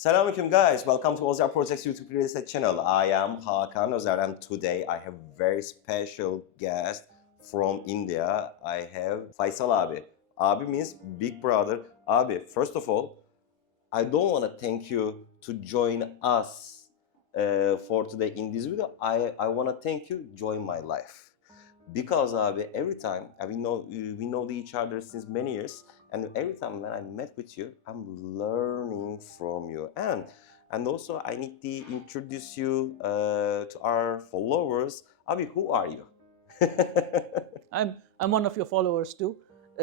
Selamünaleyküm guys, welcome to Ozer Projects YouTube Real Estate channel. I am Hakan Özer and today I have very special guest from India. I have Faisal abi. Abi means big brother. Abi, first of all, I don't want to thank you to join us for today in this video. I want to thank you join my life. Because abi, every time we know each other since many years, and every time when I met with you, I'm learning from you, and also I need to introduce you to our followers. Abi, who are you? I'm one of your followers too.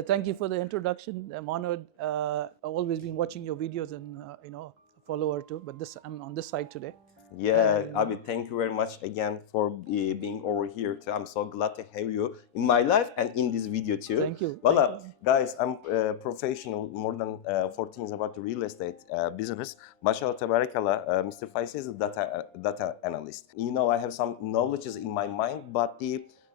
Thank you for the introduction. I'm honored. I've always been watching your videos and a follower too. But I'm on this side today. Yeah, Abi, thank you very much again for being over here too. I'm so glad to have you in my life and in this video too. Thank you. Well, guys, I'm professional more than 14 years about the real estate business. Mashallah, tabarakallah, Mr. Faisal is a data analyst. You know, I have some knowledges in my mind, but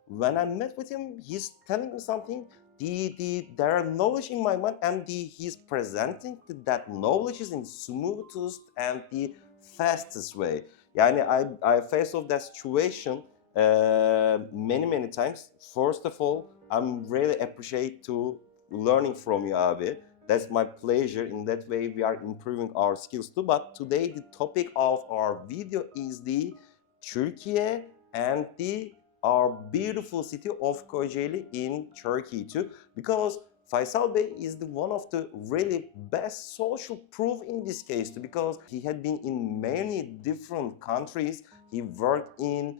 when I met with him, he's telling me something. There are knowledge in my mind, and he's presenting that knowledge is in smoothest and the fastest way. Yani I faced off that situation many times. First of all, I'm really appreciate to learning from you, abi. That's my pleasure. In that way, we are improving our skills too. But today, the topic of our video is the Türkiye and our beautiful city of Kocaeli in Turkey too, because Faisal Bey is one of the really best social proof in this case too, because he had been in many different countries. He worked in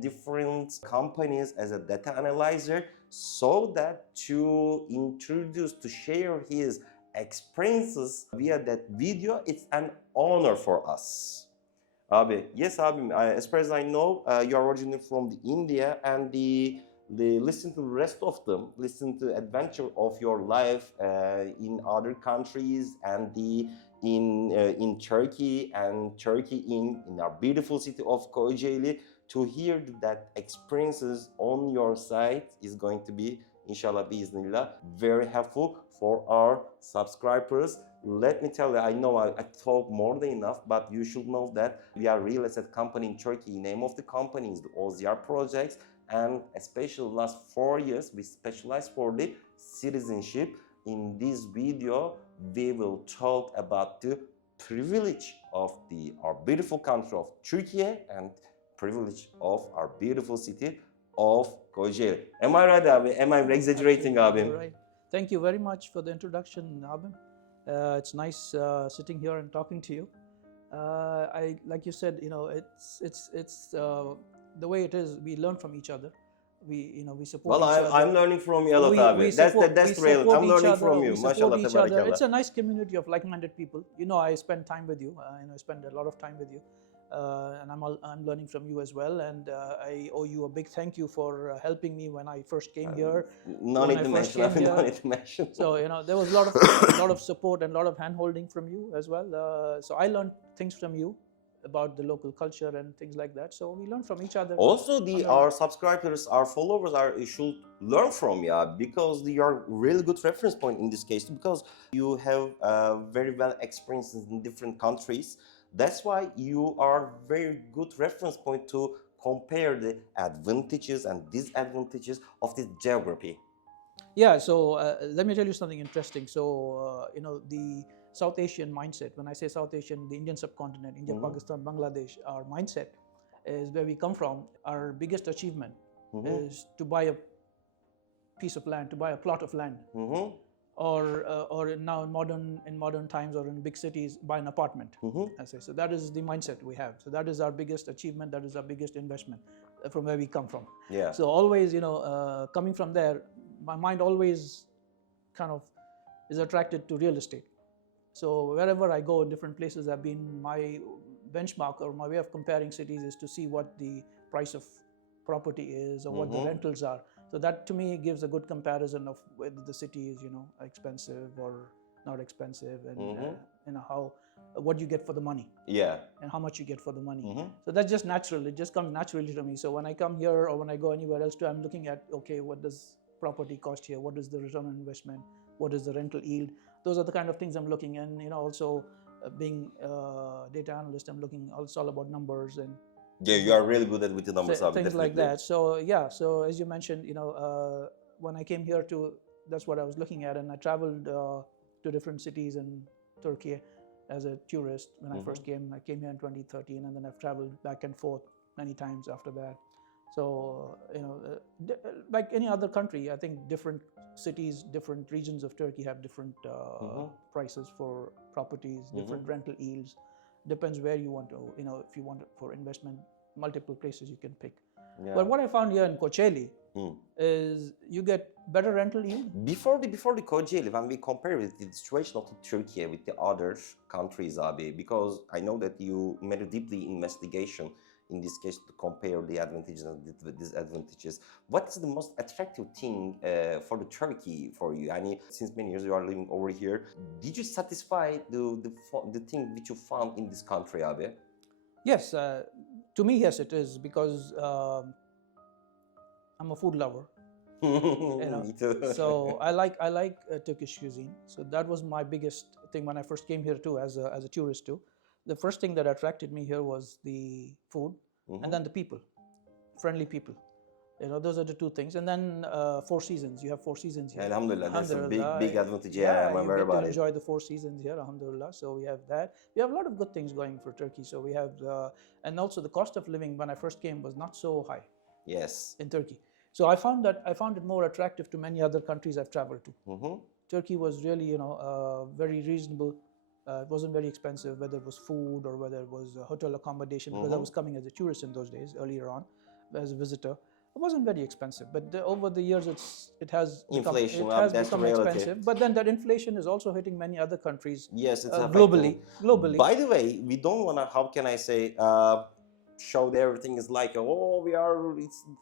different companies as a data analyzer, so that to introduce, to share his experiences via that video, it's an honor for us. Abi, yes abi, as far as I know, you are originally from India, and listen to the rest of them, listen to adventure of your life in other countries, and in Turkey, and Turkey in our beautiful city of Kocaeli. To hear that experiences on your side is going to be, inshallah, biiznillah, very helpful for our subscribers. Let me tell you, I know I talk more than enough, but you should know that we are a real estate company in Turkey. Name of the company is the OZR Projects, and especially last 4 years, we specialize for the citizenship. In this video, we will talk about the privilege of our beautiful country of Türkiye and privilege of our beautiful city of Kocaeli. Am I right, abi? Am I exaggerating, abi? You're right. Thank you very much for the introduction, Abim. It's nice sitting here and talking to you. Like you said, it's the way it is. We learn from each other. We support each other. I'm learning from you a lot, abi. That's real. I'm learning from you. Mashallah, tabarakallah. It's a nice community of like-minded people. I spend time with you. I spend a lot of time with you. And I'm learning from you as well, and I owe you a big thank you for helping me when I first came here. No need to mention. So there was a lot of support and a lot of hand-holding from you as well. So I learned things from you about the local culture and things like that. So we learn from each other. Also, our subscribers, our followers should learn from you, because you are really good reference point in this case, because you have very well experiences in different countries. That's why you are very good reference point to compare the advantages and disadvantages of this geography. Yeah, so let me tell you something interesting. So, the South Asian mindset, when I say South Asian, the Indian subcontinent, India, Pakistan, Bangladesh, our mindset is where we come from. Our biggest achievement is to buy a piece of land, to buy a plot of land. Or now in modern times, or in big cities, buy an apartment. So that is the mindset we have. So that is our biggest achievement. That is our biggest investment from where we come from. Yeah. So always, coming from there, my mind always kind of is attracted to real estate. So wherever I go in different places, my benchmark or my way of comparing cities is to see what the price of property is, or what the rentals are. So that to me gives a good comparison of whether the city is, expensive or not expensive, and what you get for the money. Yeah. And how much you get for the money. So that's just natural. It just comes naturally to me. So when I come here or when I go anywhere else too, I'm looking at, okay, what does property cost here? What is the return on investment? What is the rental yield? Those are the kind of things I'm looking at. And also being a data analyst, I'm looking. It's all about numbers and Yeah, you are really good at with the numbers, Abi, things like definitely. that. So yeah, so as you mentioned, when I came here to, that's what I was looking at, and I traveled to different cities in Turkey as a tourist when I first came. I came here in 2013, and then I've traveled back and forth many times after that. So like any other country, I think different cities, different regions of Turkey have different prices for properties, different rental yields. Depends where you want to, if you want it for investment, multiple places you can pick. Yeah. But what I found here in Kocaeli is you get better rental yield. Before the Kocaeli, when we compare with the situation of the Turkey with the other countries, Abi, because I know that you made a deeply investigation in this case to compare the advantages and the disadvantages. What is the most attractive thing for the Turkey for you? I mean, since many years you are living over here, did you satisfy the thing which you found in this country, Abi? Yes, to me, yes, it is, because I'm a food lover. Me too. So I like Turkish cuisine. So that was my biggest thing when I first came here too, as a tourist too. The first thing that attracted me here was the food, and then the people, friendly people. Those are the two things. And then four seasons. You have four seasons here. Alhamdulillah, that's a big advantage. Yeah, I'm you aware get to about it. enjoy the four seasons here. Alhamdulillah. So we have that. We have a lot of good things going for Turkey. So we have, and also the cost of living when I first came was not so high. Yes. In Turkey. So I found it more attractive to many other countries I've traveled to. Turkey was really, very reasonable. It wasn't very expensive, whether it was food or whether it was hotel accommodation, because I was coming as a tourist in those days, earlier on, as a visitor. It wasn't very expensive, but over the years it has inflation, become expensive. But then that inflation is also hitting many other countries. Yes, it's globally. By the way, we don't want to, how can I say, show that everything is like, oh,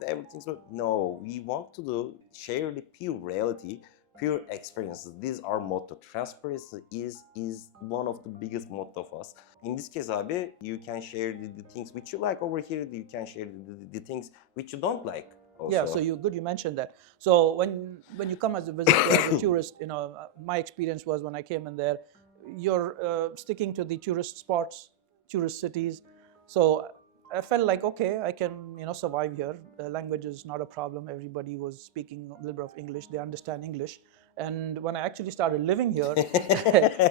everything's good. No, we want to share the pure reality, pure experiences. These are motto. Transparency is one of the biggest motto of us. In this case, Abi, you can share the things which you like over here. You can share the things which you don't like. Also. Yeah, so you mentioned that. So when you come as a visitor, as a tourist, my experience was when I came in there, you're sticking to the tourist spots, tourist cities. So I felt like, okay, I can survive here. Language is not a problem. Everybody was speaking a little bit of English. They understand English. And when I actually started living here,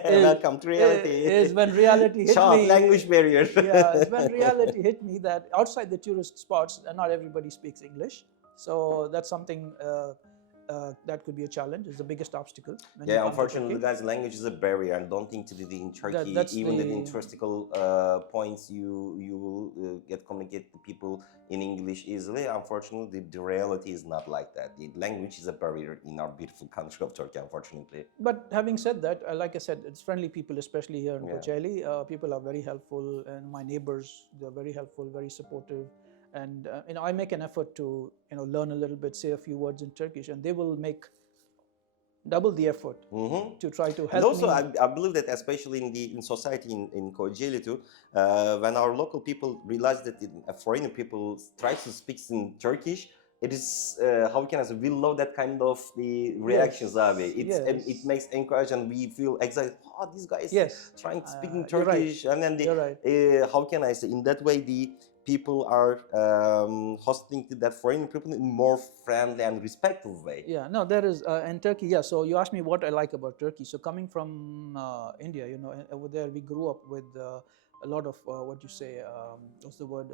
welcome to reality. Is when reality hit me. Language barrier. Yeah, it's when reality hit me that outside the tourist spots, not everybody speaks English. So that's something that could be a challenge. It's the biggest obstacle. Yeah, unfortunately, guys, language is a barrier, and don't think to do in Turkey. Even the touristical points, you will get communicate to people in English easily. Unfortunately, the reality is not like that. The language is a barrier in our beautiful country of Turkey, unfortunately. But having said that, like I said, it's friendly people, especially here in Kocaeli. People are very helpful, and my neighbors, they're very helpful, very supportive. And I make an effort to learn a little bit, say a few words in Turkish, and they will make double the effort to try to help. And also, me. I believe that especially in society in Kocaeli too, when our local people realize that foreign people try to speak in Turkish, it is how can I say, we love that kind of the reactions, Abi. It makes encourage, and we feel excited. Oh, this guy is trying to speak in Turkish, and then how can I say, in that way the people are hosting to that foreign people in more friendly and respectful way. Yeah, no, there is in Turkey. Yeah, so you asked me what I like about Turkey. So coming from India, over there we grew up with a lot of what you say. What's the word?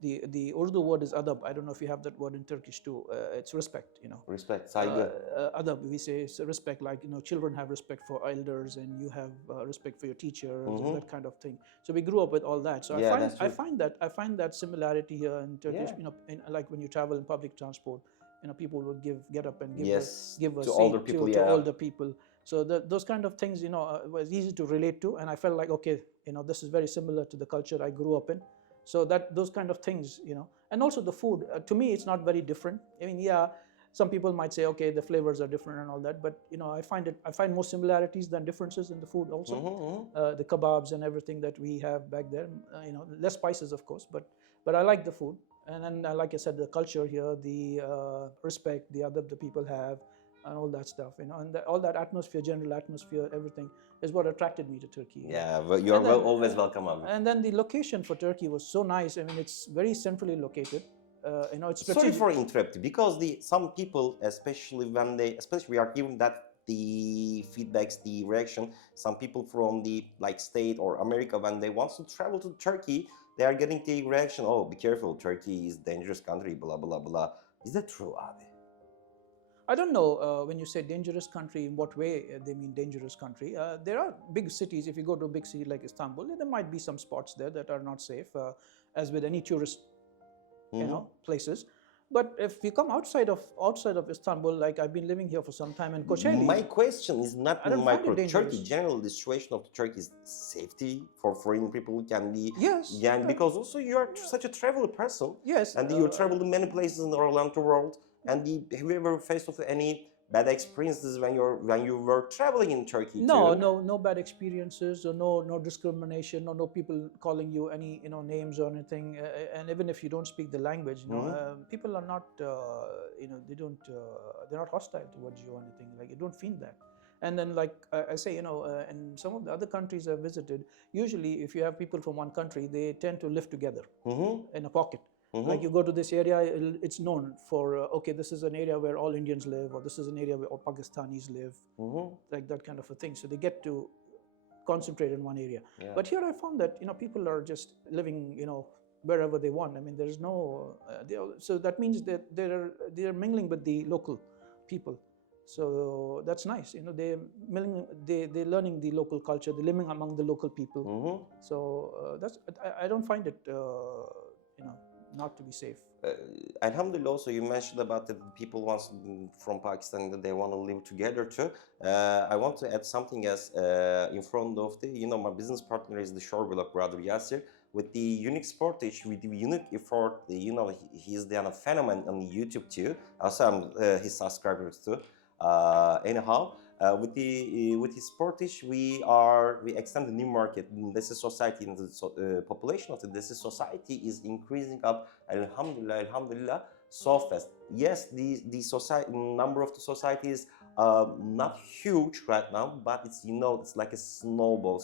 The Urdu word is adab. I don't know if you have that word in Turkish too. It's respect, Respect, saygı. Adab, we say it's respect, like, children have respect for elders, and you have respect for your teachers, and that kind of thing. So we grew up with all that. So I find that similarity here in Turkish, like when you travel in public transport, people would get up and give a seat to older people. So those kind of things, was easy to relate to, and I felt like, okay, this is very similar to the culture I grew up in. So those kind of things, and also the food. To me, it's not very different. I mean, some people might say, okay, the flavors are different and all that, but I find more similarities than differences in the food also. The kebabs and everything that we have back there, less spices, of course, but I like the food, and then like I said, the culture here, the respect the people have, and all that stuff, and all that atmosphere, general atmosphere, everything. is what attracted me to Turkey. Yeah, but you're And then, always welcome, abi. And then the location for Turkey was so nice. I mean, it's very centrally located. It's Sorry strategic. for interrupting, because some people, especially we are hearing that the feedbacks, the reaction, some people from the like state or America, when they want to travel to Turkey, they are getting the reaction, oh, be careful, Turkey is dangerous country, blah blah blah. Is that true, abi? I don't know when you say dangerous country, in what way they mean dangerous country. There are big cities. If you go to a big city like Istanbul, there might be some spots there that are not safe, as with any tourist, places. But if you come outside of Istanbul, like I've been living here for some time in Kocaeli, My question is not I don't find it micro dangerous. Turkey. Generally, the situation of Turkey's safety for foreign people can be Yes. yeah, because also you are such a traveler person. Yes. And you travel to many places around the world. And have you ever faced with any bad experiences when you were traveling in Turkey? No, too? no bad experiences, or no discrimination, or no people calling you any names or anything. And even if you don't speak the language, people are not they're not hostile towards you or anything. Like, you don't feel that. And then, like I say, in some of the other countries I've visited, usually if you have people from one country, they tend to live together in a pocket. Like, you go to this area, it's known for, okay, this is an area where all Indians live, or this is an area where all Pakistanis live, like that kind of a thing. So they get to concentrate in one area. Yeah. But here I found that, people are just living, wherever they want. I mean, there's no, so that means that they're mingling with the local people. So that's nice. They're learning the local culture. They're living among the local people. So I don't find it, not to be safe. Alhamdulillah, also you mentioned about the people from Pakistan that they want to live together too. I want to add something as in front of my business partner is the shore vlog brother Yasir with the unique sportage, with the unique effort. He's done a phenomenon on YouTube too. Also, I'm his subscribers too. Anyhow, with his sportage, we extend the new market. This is society, and the population of this society is increasing up. Alhamdulillah, so fast. Yes, the society number of the society is not huge right now, but it's like a snowball.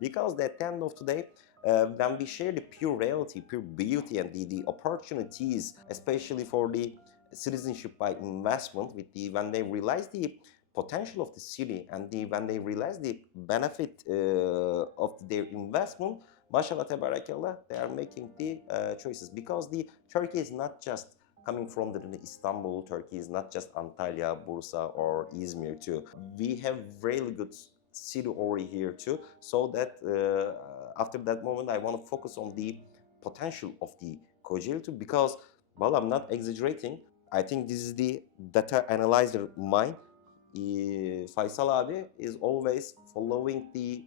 Because at the end of today, when we share the pure reality, pure beauty, and the opportunities, especially for the citizenship by investment, when they realize the potential of the city and when they realize the benefit of their investment, mashallah tabarakallah, they are making the choices, because the Turkey is not just coming from the Istanbul. Turkey is not just Antalya, Bursa, or Izmir too. We have really good city over here too, so that after that moment I want to focus on the potential of the Kocaeli too, because, well, I'm not exaggerating. I think this is the data analyzer mind. Faisal abi is always following the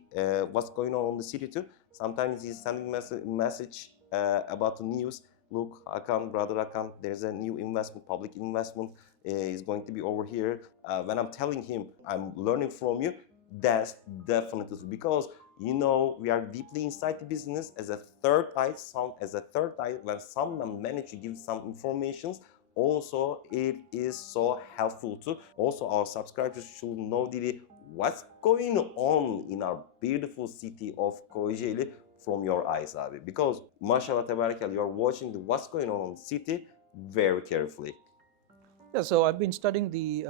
what's going on in the city too. Sometimes he's sending message about the news. Look, Hakan, brother Hakan, there's a new investment, public investment is going to be over here. When I'm telling him I'm learning from you, that's definitely because we are deeply inside the business as a third eye. When someone manage to give some informations, also it is so helpful too. Also, our subscribers should know what's going on in our beautiful city of Kocaeli from your eyes, abi. Because mashallah tabarakallah, you're watching what's going on in the city very carefully. Yeah, so I've been studying the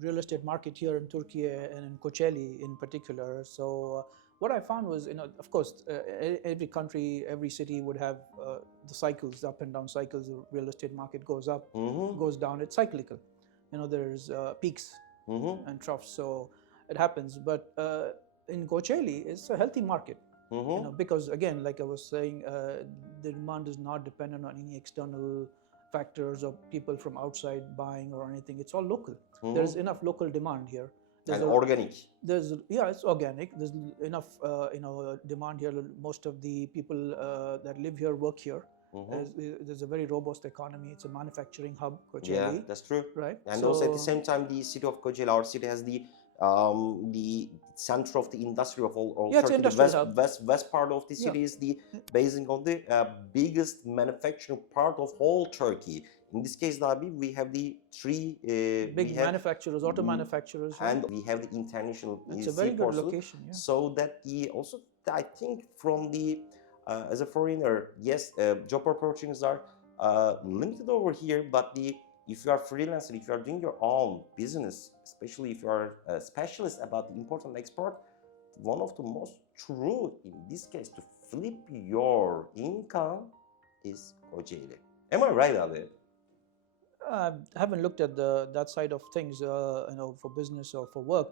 real estate market here in Türkiye and in Kocaeli in particular. So what I found was, of course, every country, every city would have the cycles, the up and down cycles. The real estate market goes up, goes down. It's cyclical. There's peaks and troughs, so it happens. But in Kocaeli, it's a healthy market. Because again, like I was saying, the demand is not dependent on any external factors or people from outside buying or anything. It's all local. There's enough local demand here. And organic. It's organic. There's enough demand here. Most of the people that live here work here. There's a very robust economy. It's a manufacturing hub, Kocaeli. Yeah, that's true. Right. And also at the same time, the city of Kocaeli, our city has the center of the industry of all Turkey. The west part of the city is the basing on the biggest manufacturing part of whole Turkey. In this case, Dabi, we have the three Big manufacturers, auto manufacturers. and we have the international It's a very good seaports, location. Yeah. so that the also I think from the as a foreigner, yes, job opportunities are limited over here, but the if you are freelancer, if you are doing your own business, especially if you are a specialist about the import and export, one of the most true in this case to flip your income is Kocaeli. Am I right, Ali? I haven't looked at that side of things, for business or for work.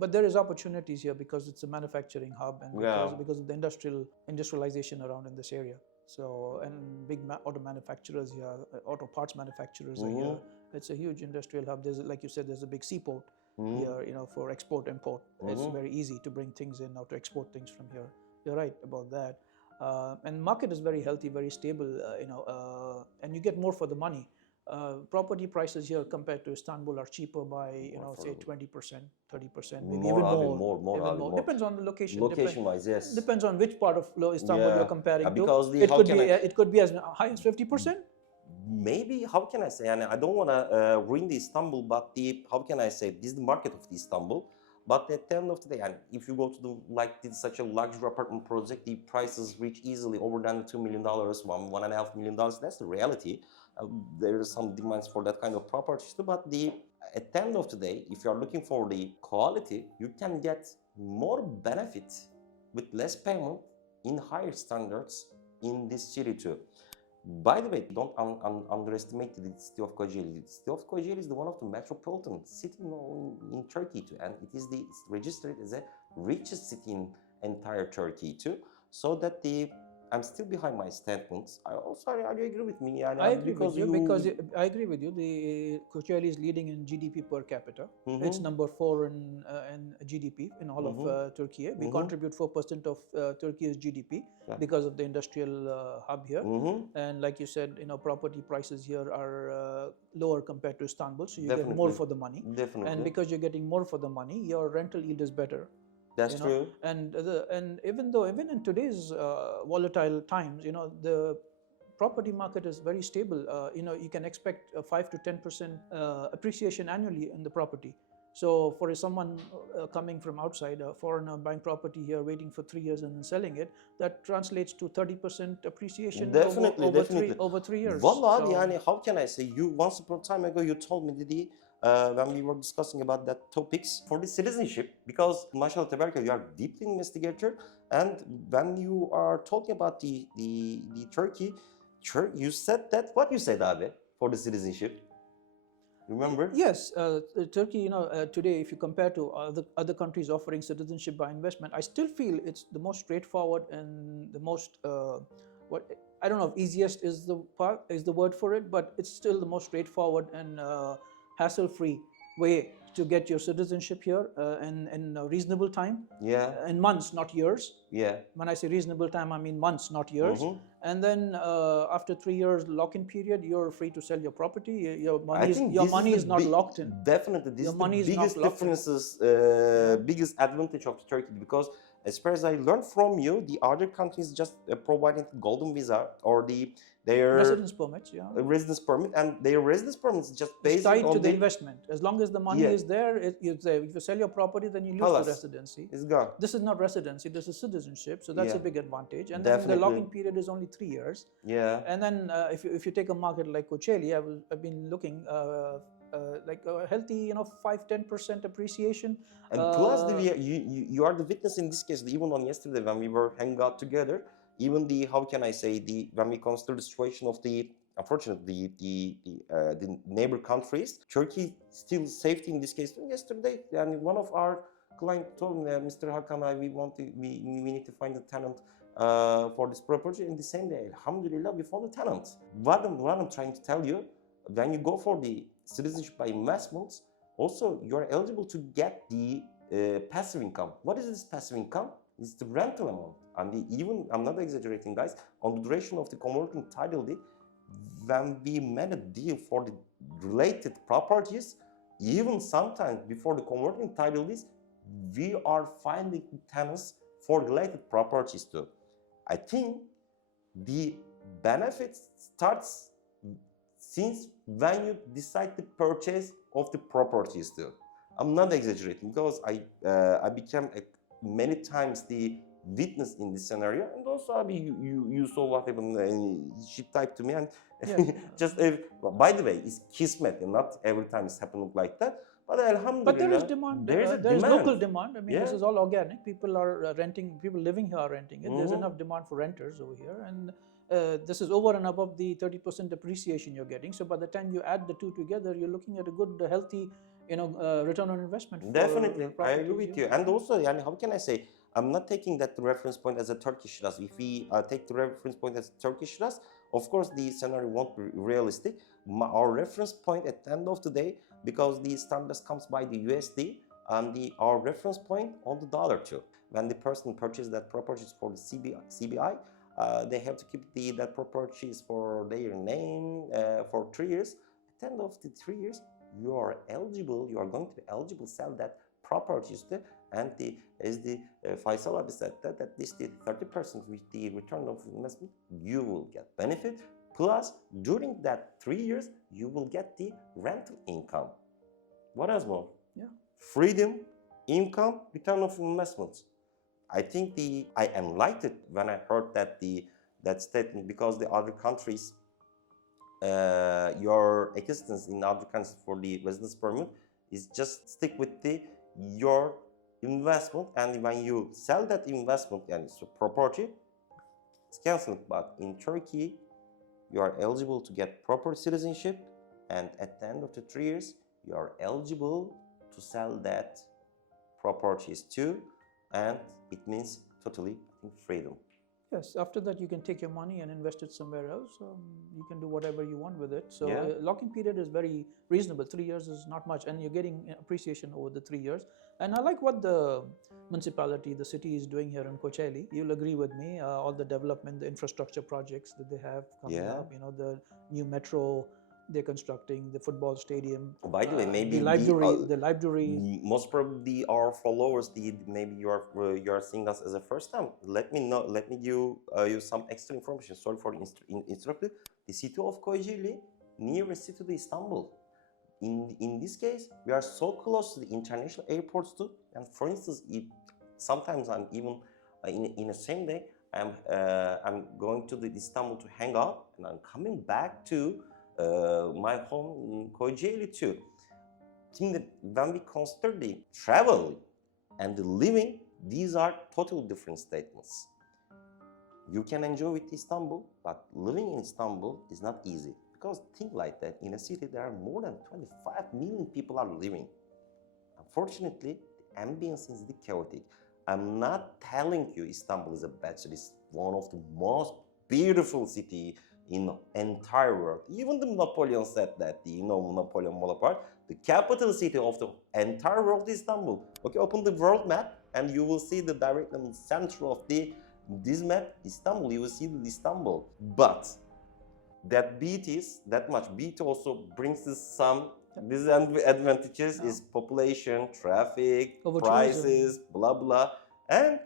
But there is opportunities here because it's a manufacturing hub and because of the industrialization around in this area. So and big auto manufacturers here, auto parts manufacturers are here. It's a huge industrial hub. There's, like you said, there's a big seaport here, for export import. It's very easy to bring things in or to export things from here. You're right about that. And market is very healthy, very stable, and you get more for the money. Property prices here compared to Istanbul are cheaper by say 20%, 30%, maybe even more. Depends on the location. Location-wise, yes. Depends on which part of Istanbul you're comparing because to. It could be as high as 50%. Maybe, how can I say? And I don't want to ruin the Istanbul, but how can I say? This is the market of the Istanbul. But at the end of the day, and if you go to such a luxury apartment project, the prices reach easily over than $2 million, $1.5 million. That's the reality. There are some demands for that kind of properties too. But at the end of the day, if you are looking for the quality, you can get more benefit with less payment in higher standards in this city too. By the way, don't underestimate the city of Kocaeli. The city of Kocaeli is one of the metropolitan city in Turkey too, and it's registered as a richest city in entire Turkey too. So that I'm still behind my statements. Are you agree with me? I agree with you because I agree with you. The Kocaeli is leading in GDP per capita. It's number 4 in GDP in all of Turkey. We contribute 4% of Turkey's GDP because of the industrial hub here. And like you said, property prices here are lower compared to Istanbul, so you get more for the money. And because you're getting more for the money, your rental yield is better. That's true. And even in today's volatile times, the property market is very stable. You can expect a 5 to 10% appreciation annually in the property. So for someone coming from outside, a foreigner buying property here, waiting for 3 years and then selling it, that translates to 30% appreciation over 3 years. Vallahi, how can I say? Once upon a time ago, you told me when we were discussing about that topics for the citizenship, because mashallah tabaraka, you are deeply investigator, and when you are talking about the Turkey, you said that what you said, Abi, for the citizenship. Remember? Yes, Turkey. Today, if you compare to other countries offering citizenship by investment, I still feel it's the most straightforward and the most I don't know if easiest is the word for it, but it's still the most straightforward and hassle-free way to get your citizenship here in a reasonable time. In months, not years. When I say reasonable time, I mean months, not years. And then after 3 years lock-in period, you're free to sell your property. Your money is not locked in. Definitely, this is the biggest differences, biggest advantage of Turkey, because as far as I learned from you, the other countries just providing golden visa or their residence permits, residence permit, and their residence permits just based tied on the investment. As long as the money is there, if you sell your property, then you lose the residency. It's gone. This is not residency. This is citizenship. So that's a big advantage. And then the lock-in period is only 3 years. And then if you take a market like Kocaeli, I've been looking. Like a healthy, 5-10% appreciation. And plus, you are the witness in this case. Even on yesterday when we were hanging out together, even when we consider the situation of unfortunately the neighbor countries, Turkey still safety in this case. Yesterday, and one of our clients told me, Mr. Hakan, we need to find a tenant for this property. In the same day, alhamdulillah, we found a tenant. What I'm trying to tell you, when you go for the citizenship by investments, also you are eligible to get the passive income. What is this passive income? It's the rental amount. And I'm not exaggerating, guys, on the duration of the converting title deed, when we made a deal for the related properties, even sometimes before the converting title deeds, we are finding tenants for related properties too. I think the benefit starts since when you decide the purchase of the properties too. I'm not exaggerating because I became many times the witness in this scenario, and also abi, you saw what happened. She typed to me and Yes. just by the way, it's kismet, and not every time it's happening like that. But alhamdulillah, But there is demand. There is a there is demand. local demand. I mean, this Yeah. is all organic. People are renting. People living here are renting it. There's Mhm. enough demand for renters over here, and this is over and above the 30% appreciation you're getting. So by the time you add the two together, you're looking at a good, healthy, return on investment. For, Definitely, I properties, agree with yeah. you. And also, yani, how can I say? I'm not taking that reference point as a Turkish lira. If we take the reference point as Turkish lira, of course the scenario won't be realistic. Our reference point at the end of the day, because the standards comes by the USD, and our reference point on the dollar too. When the person purchases that properties for the CBI, they have to keep that properties for their name for 3 years. At the end of the 3 years, you are eligible. You are going to be eligible to sell that properties to, and as the Faisal abi said that at least the 30% with the return of investment, you will get benefit. Plus, during that 3 years, you will get the rental income. What else more? Yeah. Freedom, income, return of investments. I think I enlightened when I heard that statement, because the other countries, your existence in other countries for the residence permit is just stick with your investment, and when you sell that investment and it's a property, it's cancelled. But in Turkey, you are eligible to get proper citizenship, and at the end of the 3 years, you are eligible to sell that properties too, and it means totally, I think, freedom. Yes, after that you can take your money and invest it somewhere else. You can do whatever you want with it. So Yeah. Locking period is very reasonable. 3 years is not much, and you're getting appreciation over the 3 years. And I like what the municipality, the city is doing here in Kocaeli. You'll agree with me. All the development, the infrastructure projects that they have coming Yeah. up. The new metro they're constructing, the football stadium. By the way, maybe the library. most probably our followers, maybe you are seeing us as a first time. Let me know. Let me give you some extra information. Sorry for interrupting. The city of Kocaeli, nearest city to Istanbul. In this case, we are so close to the international airports too. And for instance, sometimes I'm even in the same day I'm going to the Istanbul to hang out, and I'm coming back to my home in Kocaeli too. I think that when we consider the travel and the living, these are totally different statements. You can enjoy with Istanbul, but living in Istanbul is not easy. Because think like that, in a city there are more than 25 million people are living. Unfortunately, the ambience is chaotic. I'm not telling you Istanbul is a bad city. It's one of the most beautiful cities in the entire world. Even the Napoleon said that, Napoleon Bonaparte, the capital city of the entire world is Istanbul. Okay, open the world map and you will see the direct center of this map, Istanbul. You will see the Istanbul. But that much beauty also brings us some disadvantages. Is population, traffic, prices, blah blah. And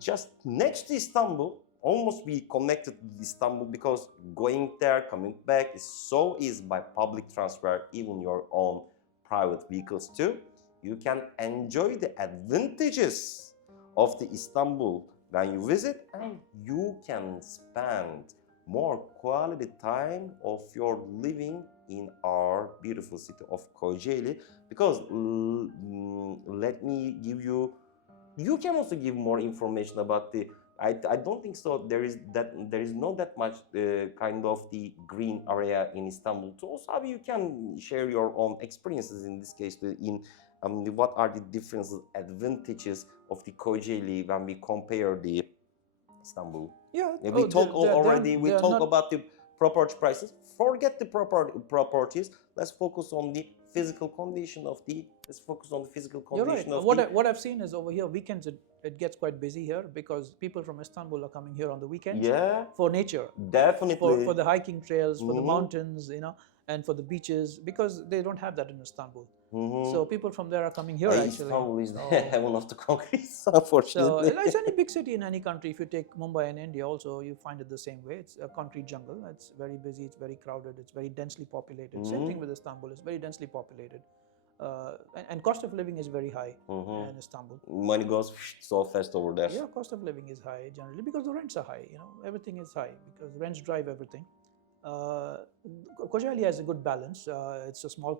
just next to Istanbul, almost we connected to Istanbul, because going there, coming back is so easy by public transport, even your own private vehicles too. You can enjoy the advantages of the Istanbul when you visit, and you can spend more quality time of your living in our beautiful city of Kocaeli. Because let me give you can also give more information about I don't think so. There is not that much kind of the green area in Istanbul. So also you can share your own experiences in this case. What are the differences, advantages of the Kocaeli when we compare the Istanbul? Yeah, we talk already. We talk about the property prices. Forget the properties. Let's focus on the physical condition of the let's focus on the physical You're right. condition of What I've seen is over here, weekends it gets quite busy here because people from Istanbul are coming here on the weekends Yeah, for nature, definitely. for the hiking trails, for the Mhm. mountains, and for the beaches because they don't have that in Istanbul. Mhm. So people from there are coming here actually. Istanbul is the So, heaven of the concrete, so unfortunately. it's any big city in any country. If you take Mumbai in India, also you find it the same way. It's a concrete jungle. It's very busy. It's very crowded. It's very densely populated. Same thing with Istanbul. It's very densely populated. And cost of living is very high in Istanbul. Money goes so fast over there. Yeah, cost of living is high generally because the rents are high. Everything is high because rents drive everything. Kocaeli has a good balance. It's a small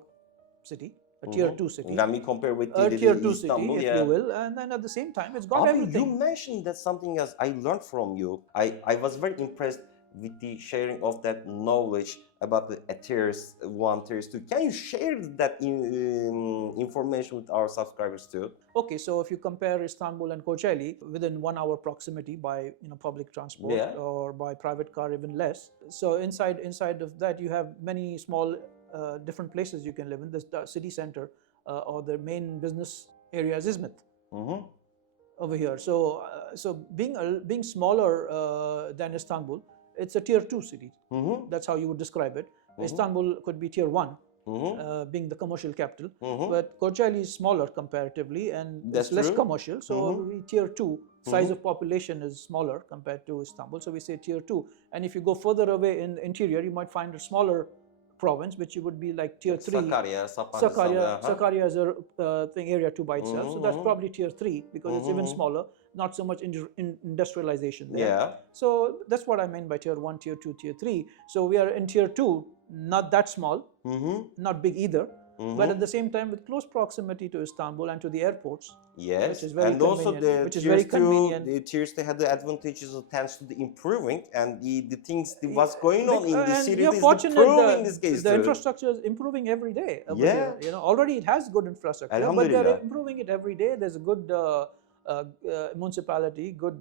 city, a tier 2 city. When we compare with A tier 2 Istanbul, city, if you will, and then at the same time, it's got Abi, everything. you mentioned that something else I learned from you. I was very impressed with the sharing of that knowledge about the tiers 1, tiers 2. Can you share that information with our subscribers too? Okay, so if you compare Istanbul and Kocaeli within 1 hour proximity by public transport Yeah. or by private car, even less. So inside of that, you have many small different places you can live in. The city center or the main business area is Izmit over here. So being smaller than Istanbul, it's a tier 2 city. That's how you would describe it. Istanbul could be tier 1. Being the commercial capital, but Kocaeli is smaller comparatively and it's less commercial. So tier 2 size of population is smaller compared to Istanbul. So we say tier 2. And if you go further away in the interior, you might find a smaller province, which would be like tier 3. Sakarya is a thing area 2 by itself. So that's probably tier 3 because it's even smaller. Not so much industrialization there. Yeah. So that's what I meant by tier 1, tier 2, tier 3. So we are in tier 2, not that small, not big either, but at the same time with close proximity to Istanbul and to the airports. Yes, which is very and also convenient, the which is tiers very 2, convenient. the tiers 2 had the advantages of tends to the improving, and the things that what's going on in the And city you're is fortunate improving in this case the too. infrastructure is improving every day over Yeah. here. Already it has good infrastructure, but Alhamdulillah. they're improving it every day. There's a good municipality, good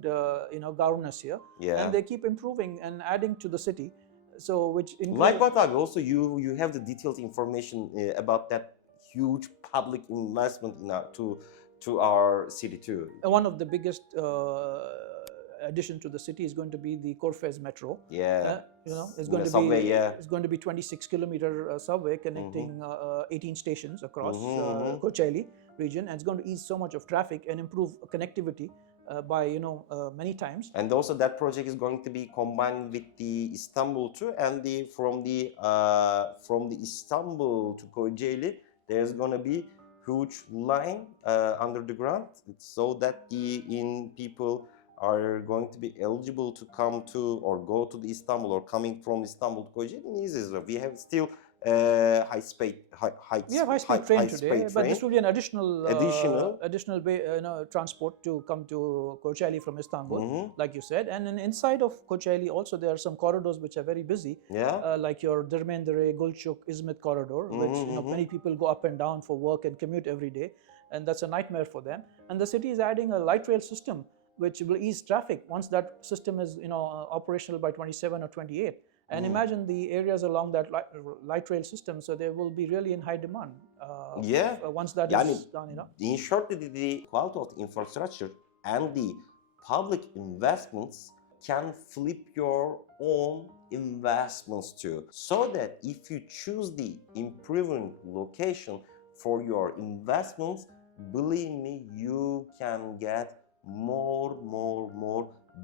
governance here, Yeah. and they keep improving and adding to the city. So which Like what, Abi? Also, you have the detailed information about that huge public investment in to our city too. one of the biggest addition to the city is going to be the Corfez metro. Yeah. It's going The to subway, be yeah. it's going to be 26-kilometer subway connecting 18 stations across Kocaeli region, and it's going to ease so much of traffic and improve connectivity by many times. And also that project is going to be combined with the Istanbul too, and from the Istanbul to Kocaeli, there's going to be huge line under the ground, so that people are going to be eligible to come to or go to the Istanbul or coming from Istanbul to Kocaeli is easier. We have still high speed train today, but this will be an additional way, transport to come to Kocaeli from Istanbul, like you said. And inside of Kocaeli also there are some corridors which are very busy, like your Dermendere, Gulchuk, Izmit corridor, which many people go up and down for work and commute every day, and that's a nightmare for them. And the city is adding a light rail system which will ease traffic once that system is operational by 27 or 28. And imagine the areas along that light rail system, so they will be really in high demand. Once that is done, In short, the quality of the infrastructure and the public investments can flip your own investments too. So that if you choose the improving location for your investments, believe me, you can get more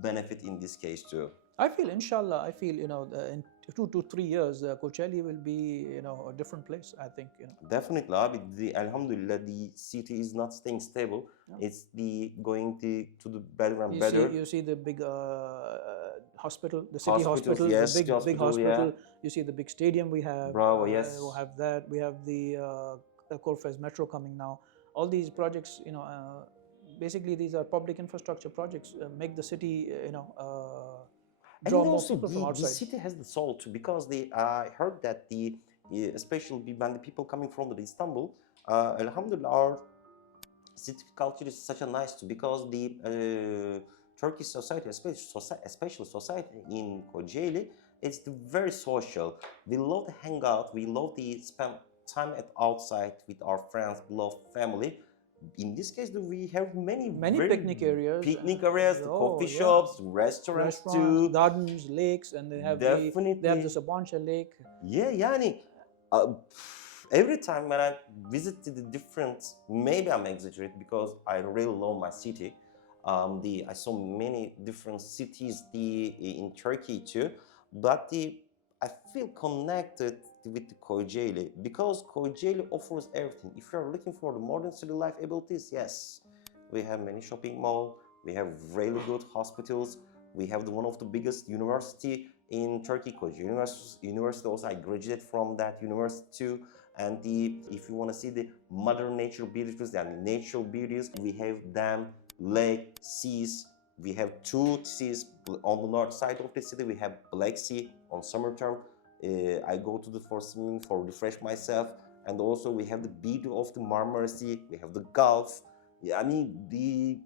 benefit in this case too. I feel, inshallah, in 2 to 3 years, Kocaeli will be, a different place, I think. Definitely, Abi. Alhamdulillah, the city is not staying stable. Yeah. It's going to the better and better. You see the big hospital, the city hospital, yes, the big hospital. Yeah. You see the big stadium we have. Bravo, yes. We'll have that. We have the Corfez metro coming now. All these projects, basically these are public infrastructure projects. Make the city, draw more people from outside. The city has the soul too, because I heard that especially when the people coming from Istanbul, alhamdulillah, our city culture is such a nice too, because the Turkish society, especially society in Kocaeli, it's very social. We love to hang out. We love to spend time at outside with our friends, beloved family. In this case, we have many very picnic areas, picnic areas, the coffee shops, restaurants too. gardens, lakes, and they have Definitely. they have the Sabancı Lake. Yeah, yani every time when I visited the different, maybe I'm exaggerating because I really love my city. I saw many different cities in Turkey too, but I feel connected with the Kocaeli because Kocaeli offers everything. If you're looking for the modern city life abilities, yes, we have many shopping malls, we have really good hospitals, we have one of the biggest university in Turkey, Kocaeli University. Also, I graduated from that university too. And if you want to see the modern nature beauties, and natural beauties, we have dam, lake, seas. We have two seas on the north side of the city. We have Black Sea on summer term. I go to the for swimming, for refresh myself, and also we have the beauty of the Marmara Sea. We have the Gulf. Yeah, I mean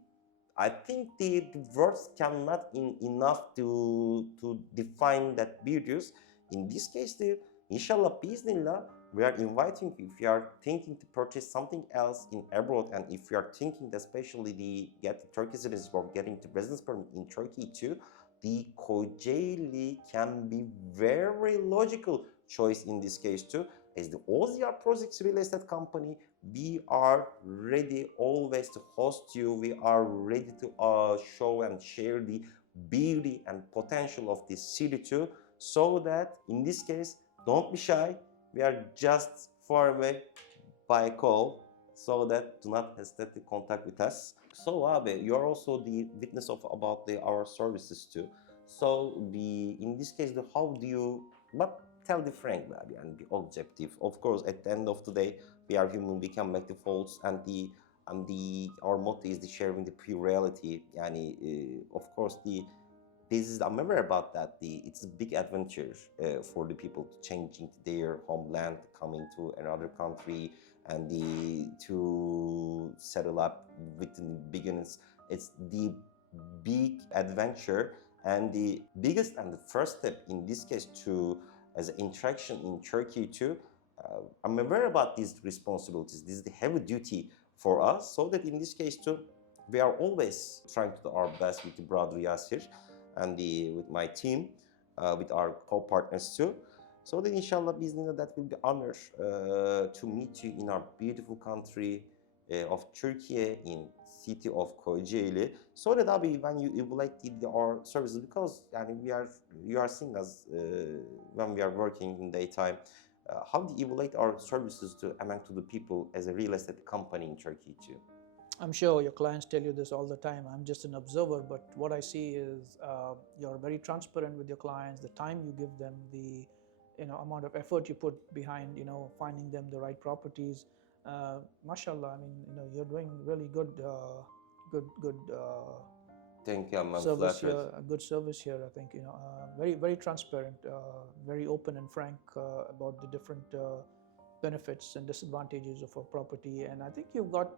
I think the words cannot enough to define that beauties. In this case, inshallah, biznillah, we are inviting you. If you are thinking to purchase something else in abroad, and if you are thinking that especially get the Turkish citizenship or getting the residence permit in Turkey too, the Kocaeli can be very logical choice in this case too. As the OZR Projects Real Estate Company, we are ready always to host you. We are ready to show and share the beauty and potential of this city too. So that in this case, don't be shy. We are just far away by call, so that do not hesitate to contact with us. So Abi, you are also the witness of about our services too. So in this case, how do you? But tell the frank, Abi, and be objective. Of course, at the end of the day, we are human. We can make the faults, and our motto is the sharing the pure reality. Yani, of course, I'm aware about that. It's a big adventure for the people to changing their homeland, coming to another country, and to settle up within the beginnings. It's the big adventure, and the biggest and the first step in this case as an interaction in Turkey too. I'm aware about these responsibilities. This is the heavy duty for us, so that in this case too, we are always trying to do our best with the brother Yasir and with my team, with our co-partners too. So that inshallah, bismillah, that will be honor to meet you in our beautiful country of Türkiye, in city of Kocaeli. So that Abi, when you evaluate our services, because you are seeing us when we are working in daytime, how do you evaluate our services among the people as a real estate company in Turkey too? I'm sure your clients tell you this all the time. I'm just an observer, but what I see is you're very transparent with your clients. The time you give them, the amount of effort you put behind finding them the right properties. Mashallah, I mean you're doing really good Thank you, I'm service flattered. here. A good service here. I think very transparent, very open and frank about the different benefits and disadvantages of a property. And I think you got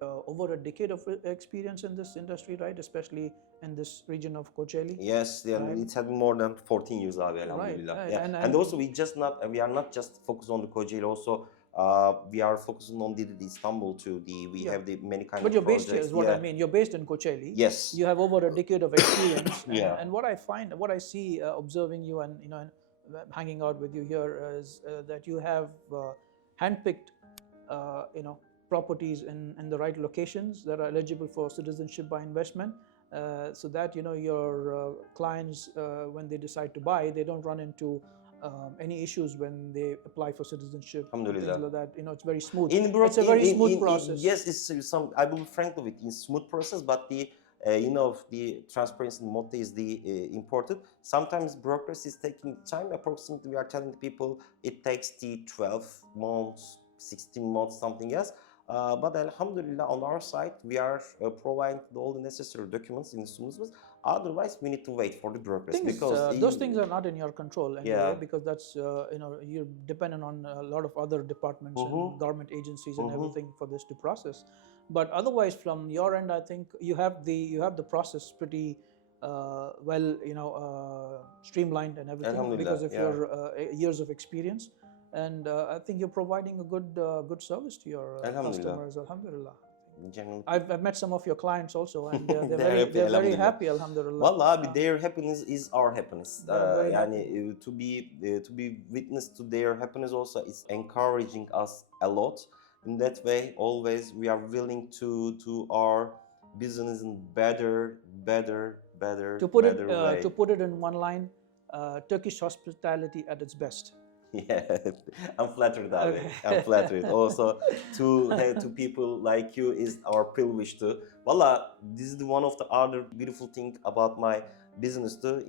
over a decade of experience in this industry, right? Especially in this region of Kocaeli. Yes, Right. it's had more than 14 years, alhamdulillah. Right. Yeah. And also we are not just focused on the Kocaeli. Also, we are focusing on the Istanbul too. We have the many kind But of you're projects. based here, is what I mean. You're based in Kocaeli. Yes. You have over a decade of experience. Yeah. And what I see observing you and hanging out with you here is that you have handpicked properties in the right locations that are eligible for citizenship by investment, so that your clients when they decide to buy, they don't run into any issues when they apply for citizenship. Alhamdulillah. Things like that. It's very smooth. It's a very smooth process. Yes, it's some. I will be frank with it. It's smooth process, but the transparency mode is the important. Sometimes brokers is taking time. Approximately, we are telling the people it takes the 12 months, 16 months, something else. But alhamdulillah, on our side, we are providing all the necessary documents in the smoothness. Otherwise, we need to wait for the brokers because those things are not in your control anyway. Yeah. Because that's you're dependent on a lot of other departments and government agencies and everything for this to process. But otherwise, from your end, I think you have the process pretty well streamlined and everything, because of your years of experience. and I think you're providing a good service to your Alhamdulillah. customers. Alhamdulillah. Generally, I've met some of your clients also, and they're they're happy, very alhamdulillah. happy. Alhamdulillah. Vallahi abi, their happiness is our happiness. They're very Yani happy. to be witness to their happiness also is encouraging us a lot. In that way, always we are willing to do our business in better To put better way. it to put it in one line, Turkish hospitality at its best. Yeah, I'm flattered, abi. Okay. I'm flattered. Also, to people like you is our privilege too. Valla, this is one of the other beautiful thing about my business too.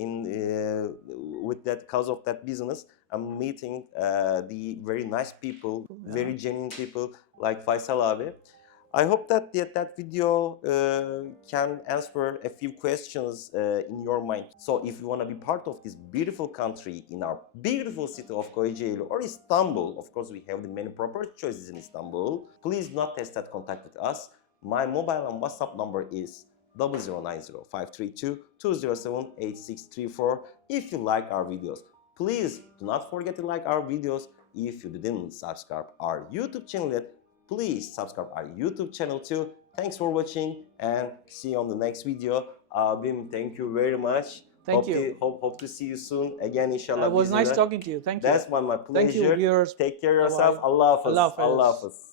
With that, cause of that business, I'm meeting the very nice people, very genuine people like Faisal abi. I hope that that video can answer a few questions in your mind. So if you want to be part of this beautiful country in our beautiful city of Kocaeli or Istanbul, of course we have the many property choices in Istanbul, please not hesitate to contact with us. My mobile and WhatsApp number is 0090-532-207-8634. If you like our videos, please do not forget to like our videos. If you didn't subscribe our YouTube channel yet, please subscribe our YouTube channel too. Thanks for watching and see you on the next video. Abim, thank you very much. Thank you. Hope to see you soon again, inshallah. It was nice Bismillah. talking to you. Thank you. That's my pleasure. Thank you, viewers. Take care of yourself. Bye-bye. Allah Hafiz. Allah Hafiz. Allah Hafiz.